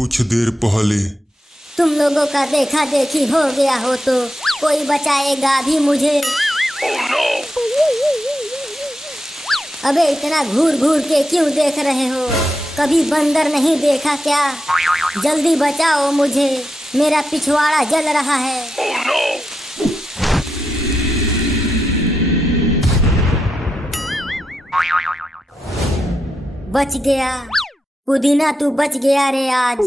कुछ देर पहले तुम लोगों का देखा देखी हो गया हो तो कोई बचाएगा भी मुझे। अबे इतना घूर घूर के क्यों देख रहे हो? कभी बंदर नहीं देखा क्या? जल्दी बचाओ मुझे, मेरा पिछवाड़ा जल रहा है। बच गया पुदीना, तू बच गया रे आज,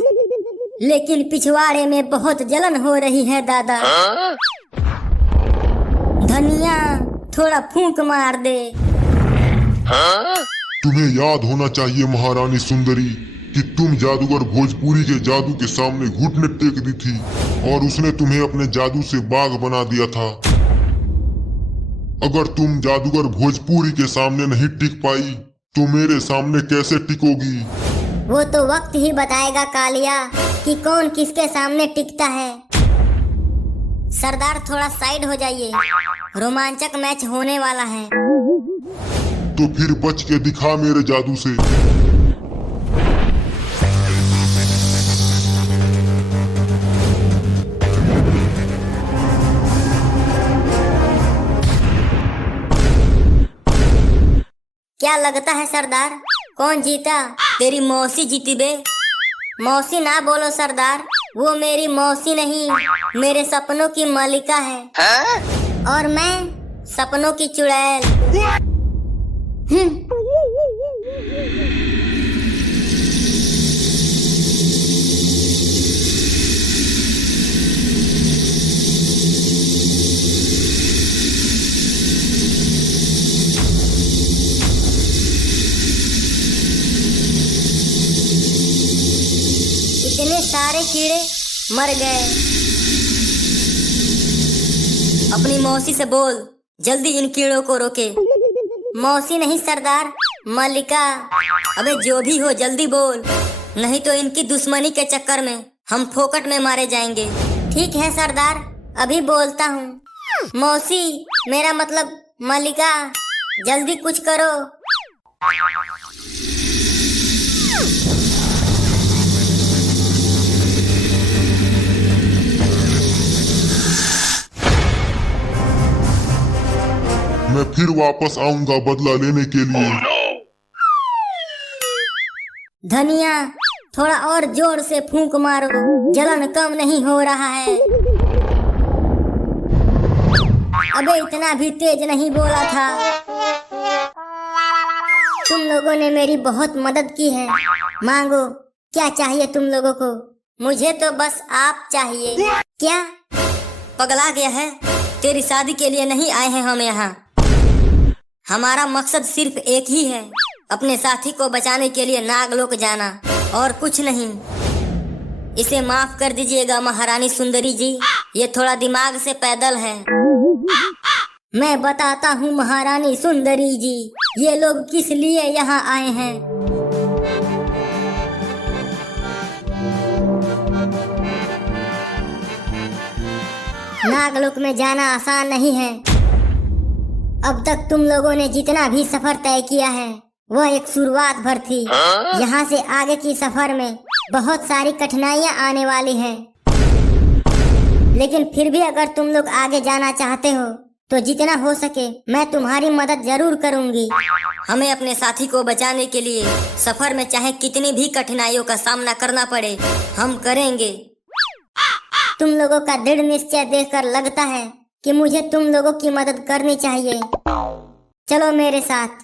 लेकिन पिछवाड़े में बहुत जलन हो रही है दादा। धनिया थोड़ा फूंक मार दे। तुम्हें याद होना चाहिए महारानी सुंदरी कि तुम जादूगर भोजपुरी के जादू के सामने घुटने टेक दी थी और उसने तुम्हें अपने जादू से बाघ बना दिया था। अगर तुम जादूगर भोजपुरी के सामने नहीं टिक पाई तो मेरे सामने कैसे टिकोगी? वो तो वक्त ही बताएगा कालिया कि कौन किसके सामने टिकता है। सरदार थोड़ा साइड हो जाइए, रोमांचक मैच होने वाला है। तो फिर बच के दिखा मेरे जादू से। क्या लगता है सरदार, कौन जीता? तेरी मौसी जीती बे। मौसी ना बोलो सरदार, वो मेरी मौसी नहीं, मेरे सपनों की मालिका है। और मैं सपनों की चुड़ैल। इतने सारे कीड़े मर गए। अपनी मौसी से बोल जल्दी इन कीड़ों को रोके। मौसी नहीं सरदार, मल्लिका। अबे जो भी हो जल्दी बोल, नहीं तो इनकी दुश्मनी के चक्कर में हम फोकट में मारे जाएंगे। ठीक है सरदार, अभी बोलता हूँ। मौसी, मेरा मतलब मल्लिका, जल्दी कुछ करो। मैं फिर वापस आऊंगा बदला लेने के लिए। धनिया थोड़ा और जोर से फूंक मारो, जलन कम नहीं हो रहा है। अबे इतना भी तेज नहीं बोला था। तुम लोगों ने मेरी बहुत मदद की है। मांगो, क्या चाहिए तुम लोगों को? मुझे तो बस आप चाहिए। क्या पगला गया है? तेरी शादी के लिए नहीं आए हैं हम यहाँ। हमारा मकसद सिर्फ एक ही है, अपने साथी को बचाने के लिए नागलोक जाना, और कुछ नहीं। इसे माफ कर दीजिएगा महारानी सुंदरी जी, ये थोड़ा दिमाग से पैदल है। मैं बताता हूँ महारानी सुंदरी जी, ये लोग किस लिए यहाँ आए हैं। नागलोक में जाना आसान नहीं है। अब तक तुम लोगों ने जितना भी सफर तय किया है वह एक शुरुआत भर थी। यहाँ से आगे की सफर में बहुत सारी कठिनाइयाँ आने वाली हैं, लेकिन फिर भी अगर तुम लोग आगे जाना चाहते हो तो जितना हो सके मैं तुम्हारी मदद जरूर करूँगी। हमें अपने साथी को बचाने के लिए सफर में चाहे कितनी भी कठिनाइयों का सामना करना पड़े, हम करेंगे। तुम लोगों का दृढ़ निश्चय देखकर लगता है कि मुझे तुम लोगों की मदद करनी चाहिए। चलो मेरे साथ।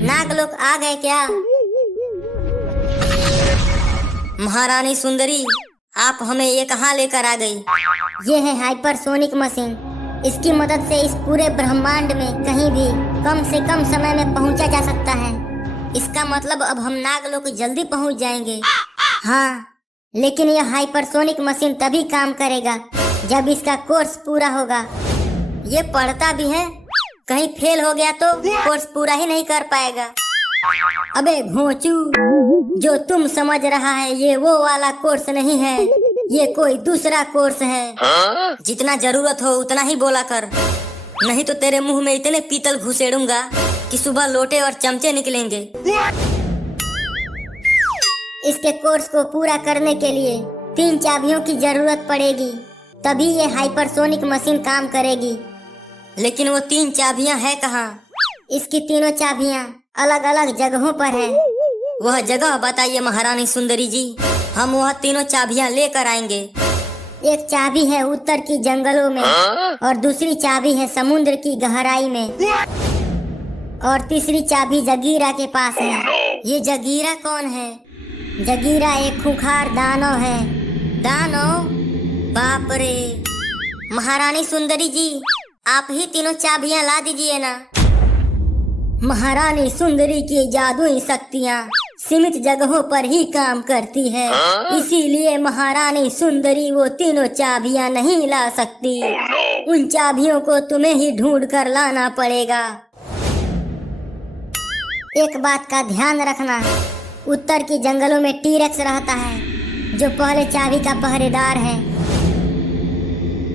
नागलोक आ गए क्या? महारानी सुंदरी, आप हमें ये कहाँ लेकर आ गई? ये है हाइपरसोनिक मशीन। इसकी मदद से इस पूरे ब्रह्मांड में कहीं भी कम से कम समय में पहुंचा जा सकता है। इसका मतलब अब हम नागलोक जल्दी पहुंच जाएंगे। हाँ, लेकिन यह हाइपरसोनिक मशीन तभी काम करेगा जब इसका कोर्स पूरा होगा। ये पढ़ता भी है, कहीं फेल हो गया तो कोर्स पूरा ही नहीं कर पाएगा। अबे घोंचू, जो तुम समझ रहा है ये वो वाला कोर्स नहीं है, ये कोई दूसरा कोर्स है। जितना जरूरत हो उतना ही बोला कर, नहीं तो तेरे मुंह में इतने पीतल घुसेड़ूंगा कि सुबह लोटे और चमचे निकलेंगे। इसके कोर्स को पूरा करने के लिए 3 चाबियों की जरूरत पड़ेगी, तभी ये हाइपरसोनिक मशीन काम करेगी। लेकिन वो 3 चाबियां है कहाँ? इसकी तीनों चाबियां अलग अलग जगहों पर है। वह जगह बताइए महारानी सुंदरी जी, हम वह तीनों चाबियां लेकर आएंगे। एक चाबी है उत्तर की जंगलों में, और दूसरी चाबी है समुद्र की गहराई में, और तीसरी चाबी जगीरा के पास है। ये जगीरा कौन है? जगीरा एक खूंखार दानव है। दानव? बाप रे! महारानी सुंदरी जी, आप ही तीनों चाबियां ला दीजिए ना। महारानी सुंदरी की जादुई शक्तियाँ सीमित जगहों पर ही काम करती है, इसीलिए महारानी सुंदरी वो तीनों चाबियां नहीं ला सकती। उन चाबियों को तुम्हें ही ढूंढ कर लाना पड़ेगा। एक बात का ध्यान रखना, उत्तर की जंगलों में टीरेक्स रहता है, जो पहले चाबी का पहरेदार है।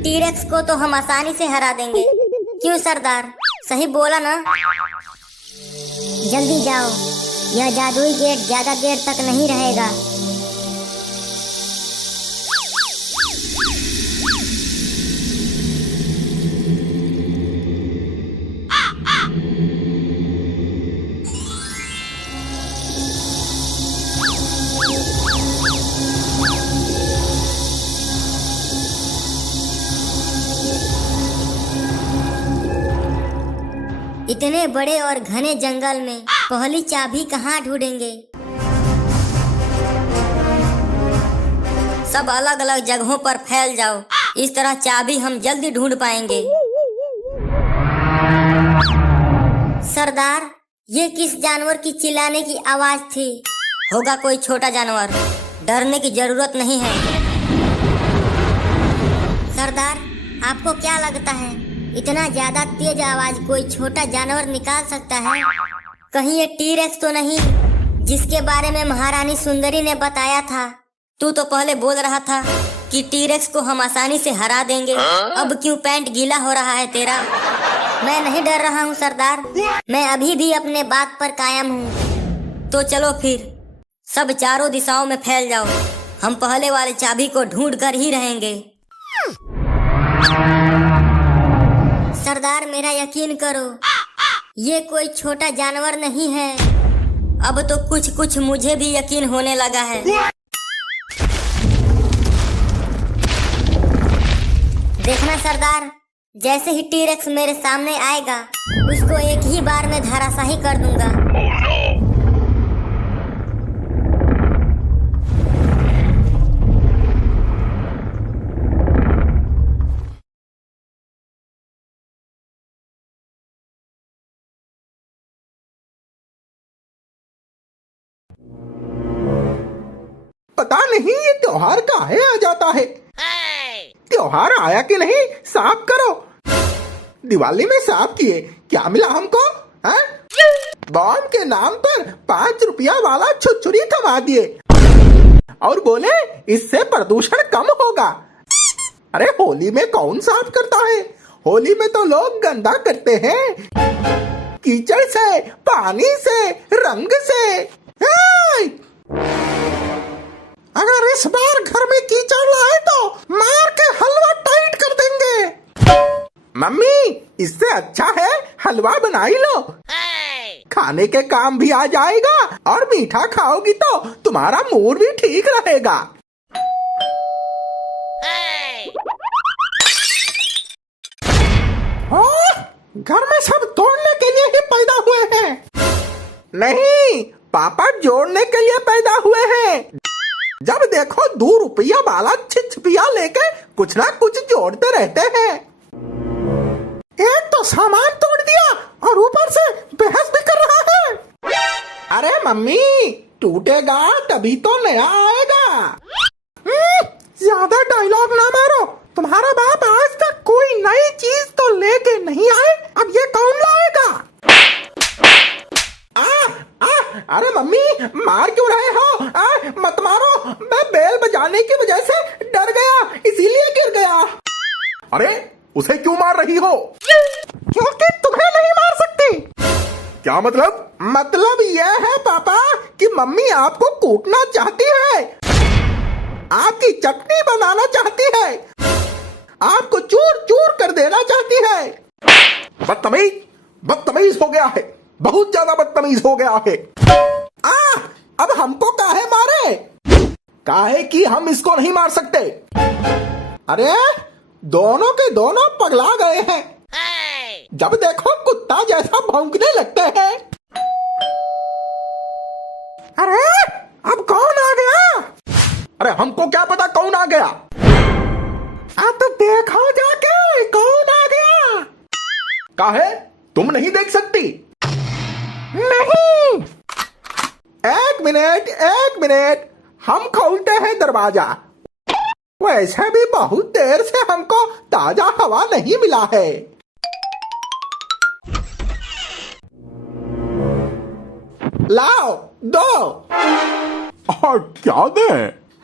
टीरेक्स को तो हम आसानी से हरा देंगे। क्यों सरदार, सही बोला ना? जल्दी जाओ, यह जादुई गेट ज्यादा देर तक नहीं रहेगा। इतने बड़े और घने जंगल में पहली चाबी कहाँ ढूंढेंगे? सब अलग अलग जगहों पर फैल जाओ, इस तरह चाबी हम जल्दी ढूंढ पाएंगे। सरदार, ये किस जानवर की चिल्लाने की आवाज थी? होगा कोई छोटा जानवर, डरने की जरूरत नहीं है। सरदार, आपको क्या लगता है इतना ज्यादा तेज आवाज कोई छोटा जानवर निकाल सकता है? कहीं ये टीरेक्स तो नहीं, जिसके बारे में महारानी सुंदरी ने बताया था? तू तो पहले बोल रहा था कि टीरेक्स को हम आसानी से हरा देंगे, अब क्यों पैंट गीला हो रहा है तेरा? मैं नहीं डर रहा हूँ सरदार, मैं अभी भी अपने बात पर कायम हूँ। तो चलो फिर सब चारों दिशाओं में फैल जाओ, हम पहले वाले चाबी को ढूंढ कर ही रहेंगे। सरदार, मेरा यकीन करो, ये कोई छोटा जानवर नहीं है। अब तो कुछ कुछ मुझे भी यकीन होने लगा है। देखना सरदार, जैसे ही टीरेक्स मेरे सामने आएगा, उसको एक ही बार में धराशाही कर दूंगा। पता नहीं ये त्योहार काहे आ जाता है। त्योहार आया कि नहीं, साफ करो। दिवाली में साफ किए, क्या मिला हमको? बॉम्ब के नाम पर 5 रुपया वाला छुरछुरी थमा दिए और बोले इससे प्रदूषण कम होगा। अरे होली में कौन साफ करता है? होली में तो लोग गंदा करते हैं, कीचड़ से, पानी से, रंग से। अगर इस बार घर में कीचड़ लाए तो मार के हलवा टाइट कर देंगे। मम्मी, इससे अच्छा है हलवा बनाई लो, खाने के काम भी आ जाएगा और मीठा खाओगी तो तुम्हारा मूड भी ठीक रहेगा। घर में सब तोड़ने के लिए ही पैदा हुए हैं। नहीं, पापा जोड़ने के लिए पैदा हुए हैं। जब देखो 2 रुपया वाला छिछपिया लेके कुछ ना कुछ जोड़ते रहते हैं। एक तो सामान तोड़ दिया और ऊपर से बहस भी कर रहा है। अरे मम्मी, टूटेगा तभी तो नया आएगा। ज्यादा डायलॉग ना मारो, तुम्हारा अरे उसे क्यों मार रही हो? क्योंकि तुम्हें नहीं मार सकती। क्या मतलब? मतलब यह है पापा कि मम्मी आपको कूटना चाहती है, आपकी चटनी बनाना चाहती है, आपको चूर चूर कर देना चाहती है। बदतमीज, बदतमीज हो गया है, बहुत ज्यादा बदतमीज हो गया है। अब हमको काहे मारे? काहे कि हम इसको नहीं मार सकते। अरे दोनों के दोनों पगला गए हैं, जब देखो कुत्ता जैसा भौंकने लगते हैं। अरे अब कौन आ गया? अरे हमको क्या पता कौन आ गया। तो देखो जाके कौन आ गया। काहे तुम नहीं देख सकती? नहीं। एक मिनट हम खोलते हैं दरवाजा। वैसे भी बहुत देर से हमको ताजा हवा नहीं मिला है। लाओ दो। और क्या दे?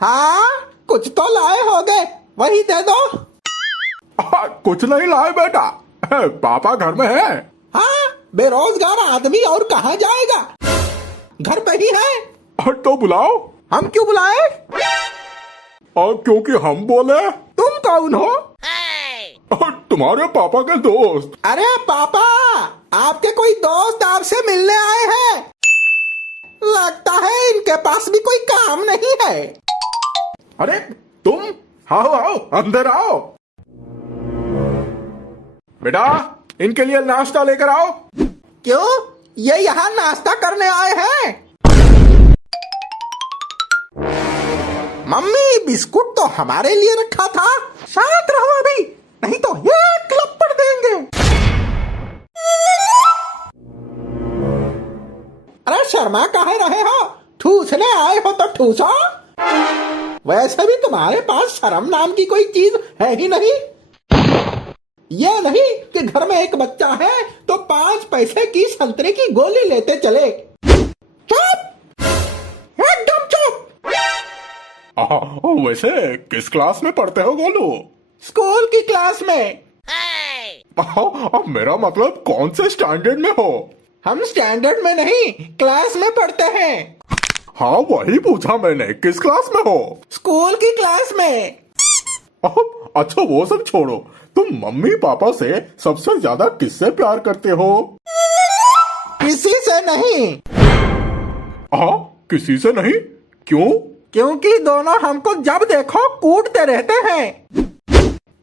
हाँ कुछ तो लाए होगे, वही दे दो। कुछ नहीं लाए बेटा, पापा घर में है। हाँ बेरोजगार आदमी और कहाँ जाएगा, घर पे ही है। तो बुलाओ। हम क्यों बुलाए? और क्योंकि हम बोले। तुम कौन हो? तुम्हारे पापा के दोस्त। अरे पापा, आपके कोई दोस्त आपसे मिलने आए हैं। लगता है इनके पास भी कोई काम नहीं है। अरे तुम आओ आओ अंदर आओ। बेटा इनके लिए नाश्ता लेकर आओ। क्यों, ये यहाँ नाश्ता करने आए हैं? मम्मी बिस्कुट तो हमारे लिए रखा था। शांत रहो अभी, नहीं तो एक लपड़ देंगे। अरे शर्मा काहे रहे हो? ठूसने आए हो तो ठूसो। वैसे भी तुम्हारे पास शर्म नाम की कोई चीज है ही नहीं। ये नहीं कि घर में एक बच्चा है तो 5 पैसे की संतरे की गोली लेते चले। चुप, एकदम चुप। वैसे किस क्लास में पढ़ते हो गोलू? स्कूल की क्लास में। मेरा मतलब कौन से स्टैंडर्ड में हो? हम स्टैंडर्ड में नहीं, क्लास में पढ़ते हैं। हाँ वही पूछा मैंने, किस क्लास में हो? स्कूल की क्लास में। अच्छा वो सब छोड़ो, तुम मम्मी पापा से सबसे ज्यादा किससे प्यार करते हो? किसी से नहीं। किसी से नहीं? क्यों? क्योंकि दोनों हमको जब देखो कूटते रहते हैं।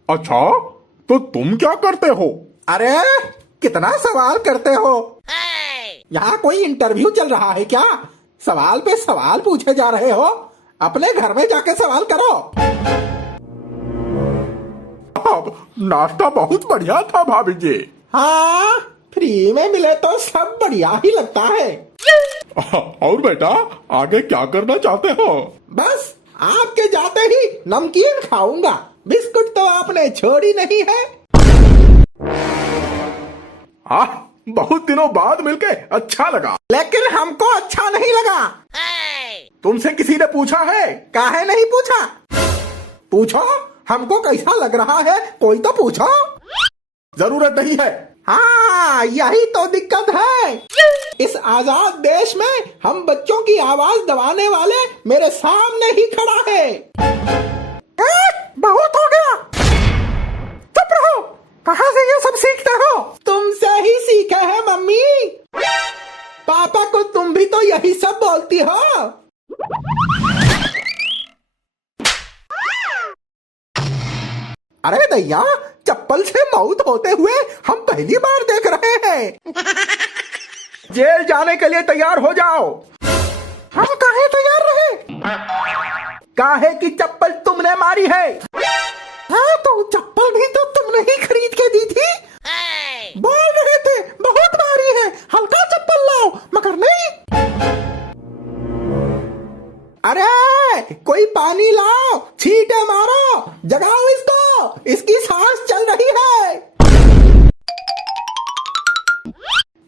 अच्छा तो तुम क्या करते हो? अरे कितना सवाल करते हो। यहाँ कोई इंटरव्यू चल रहा है क्या? सवाल पे सवाल पूछे जा रहे हो। अपने घर में जाके सवाल करो। नाश्ता बहुत बढ़िया था भाभी जी। हाँ फ्री में मिले तो सब बढ़िया ही लगता है। और बेटा आगे क्या करना चाहते हो? बस आपके जाते ही नमकीन खाऊंगा, बिस्कुट तो आपने छोड़ी नहीं है। बहुत दिनों बाद मिलके अच्छा लगा। लेकिन हमको अच्छा नहीं लगा। तुमसे किसी ने पूछा है? काहे नहीं पूछा? पूछो हमको कैसा लग रहा है, कोई तो पूछो। जरूरत नहीं है। हाँ यही तो दिक्कत है। इस आजाद देश में हम बच्चों की आवाज दबाने वाले मेरे सामने ही खड़ा है। बहुत हो गया, चुप रहो। कहाँ से ये सब सीखते हो? तुमसे ही सीखे हैं मम्मी। पापा को तुम भी तो यही सब बोलती हो। अरे दैया, चप्पल से मौत होते हुए हम पहली बार देख रहे हैं। जेल जाने के लिए तैयार हो जाओ। हम काहे तैयार रहे? काहे की चप्पल तुमने मारी है। हाँ तो चप्पल भी तो तुमने ही खरीद के दी थी। बोल रहे थे बहुत भारी है, हल्का चप्पल लाओ, मगर नहीं। अरे कोई पानी लाओ, छींटे मारो, जगाओ इसको, इसकी सांस चल रही है।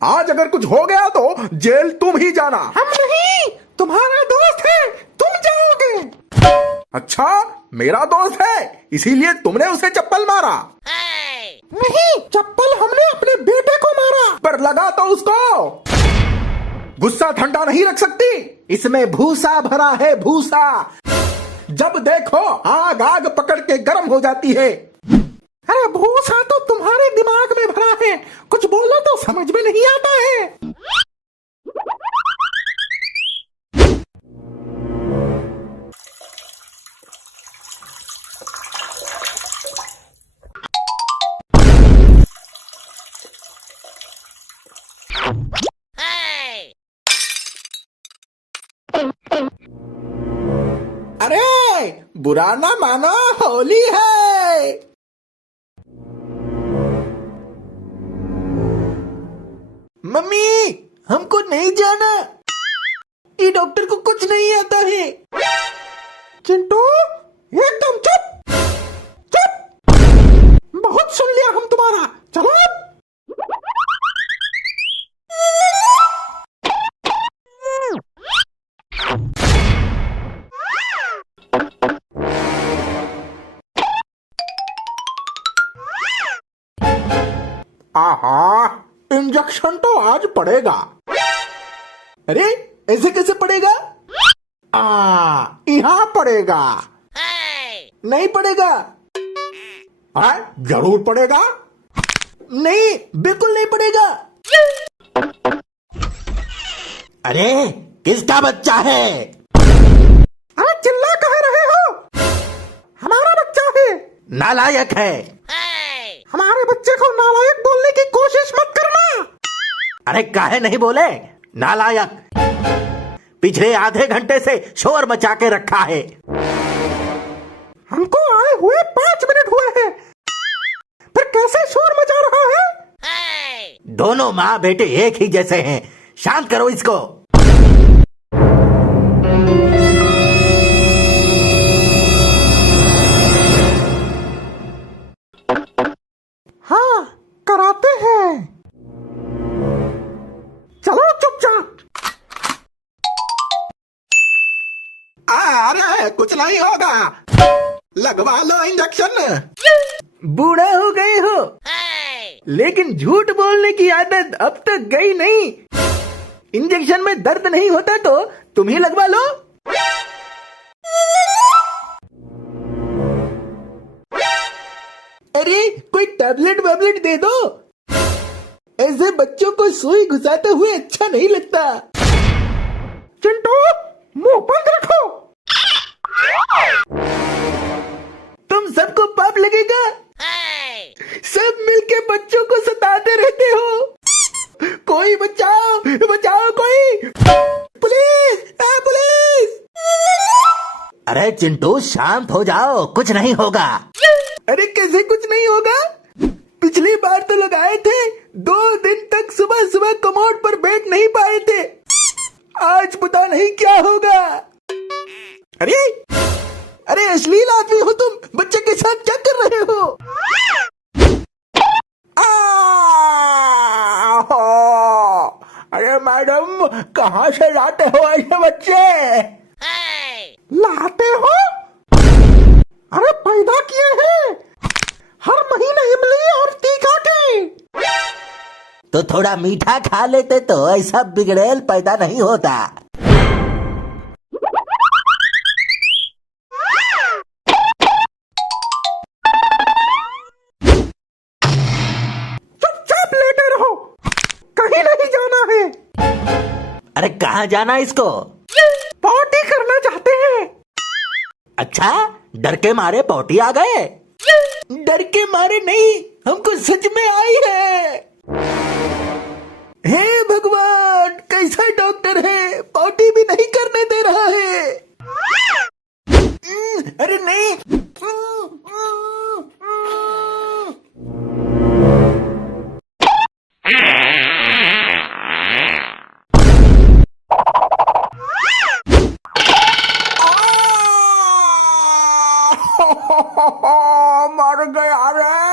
आज अगर कुछ हो गया तो जेल तुम ही जाना। हम नहीं, तुम्हारा दोस्त है, तुम जाओगे। अच्छा मेरा दोस्त है, इसीलिए तुमने उसे चप्पल मारा। नहीं, चप्पल हमने अपने बेटे को मारा, पर लगा तो उसको। गुस्सा ठंडा नहीं रख सकती, इसमें भूसा भरा है, भूसा। जब देखो आग आग पकड़ के गर्म हो जाती है। अरे भूसा तो तुम्हारे दिमाग में भरा है, कुछ बोलो तो समझ में नहीं आता है। अरे बुरा ना मानो, होली है। मम्मी, हमको नहीं जाना, ये डॉक्टर को कुछ नहीं आता है। चिंटू, एकदम चुप चुप, बहुत सुन लिया हम तुम्हारा, चलो। आहा, इंजेक्शन तो आज पड़ेगा। अरे ऐसे कैसे पड़ेगा? यहाँ पड़ेगा। नहीं पड़ेगा। जरूर पड़ेगा। नहीं, बिल्कुल नहीं पड़ेगा। अरे किसका बच्चा है? अरे चिल्ला कह रहे हो? हमारा बच्चा है। नालायक है। हमारे बच्चे को नालायक बोलने की कोशिश मत करना। अरे काहे नहीं बोले? नालायक पिछले आधे घंटे से शोर मचा के रखा है। हमको आए हुए 5 मिनट हुए हैं, फिर कैसे शोर मचा रहा है? दोनों माँ बेटे एक ही जैसे हैं, शांत करो इसको। हाँ, कराते हैं। चलो चुपचाप। अरे कुछ नहीं होगा, लगवा लो इंजेक्शन। बूढ़ा हो गए हो, लेकिन झूठ बोलने की आदत अब तक गई नहीं। इंजेक्शन में दर्द नहीं होता तो तुम ही लगवा लो। अरे कोई टैबलेट वैबलेट दे दो, ऐसे बच्चों को सुई घुसाते हुए अच्छा नहीं लगता। चिंटू, मुंह बंद रखो। तुम सबको पाप लगेगा, सब मिलके बच्चों को सताते रहते हो। कोई बचाओ, बचाओ कोई, पुलिस, पुलिस। अरे चिंटू शांत हो जाओ, कुछ नहीं होगा। अरे कैसे कुछ नहीं होगा? पिछली बार तो लगाए थे, 2 दिन तक सुबह सुबह कमोड पर बैठ नहीं पाए थे। आज पता नहीं क्या होगा। अरे अरे अश्लील आदमी हो तुम, बच्चे के साथ क्या कर रहे हो? अरे मैडम, कहाँ से लाते हो ऐसे बच्चे? लाते हो? अरे पैदा किए हैं, हर महीने इमली और तीखा के। तो थोड़ा मीठा खा लेते तो ऐसा बिगड़ेल पैदा नहीं होता। चुपचाप लेटे रहो, कहीं नहीं जाना है। अरे कहाँ जाना इसको? पॉटी करना चाहते हैं। अच्छा, डर के मारे पॉटी आ गए? डर के मारे नहीं, हमको सच में आई है। हे भगवान, कैसा डॉक्टर है, पॉटी भी नहीं करने दे रहा है। अरे नहीं। मर गया रे।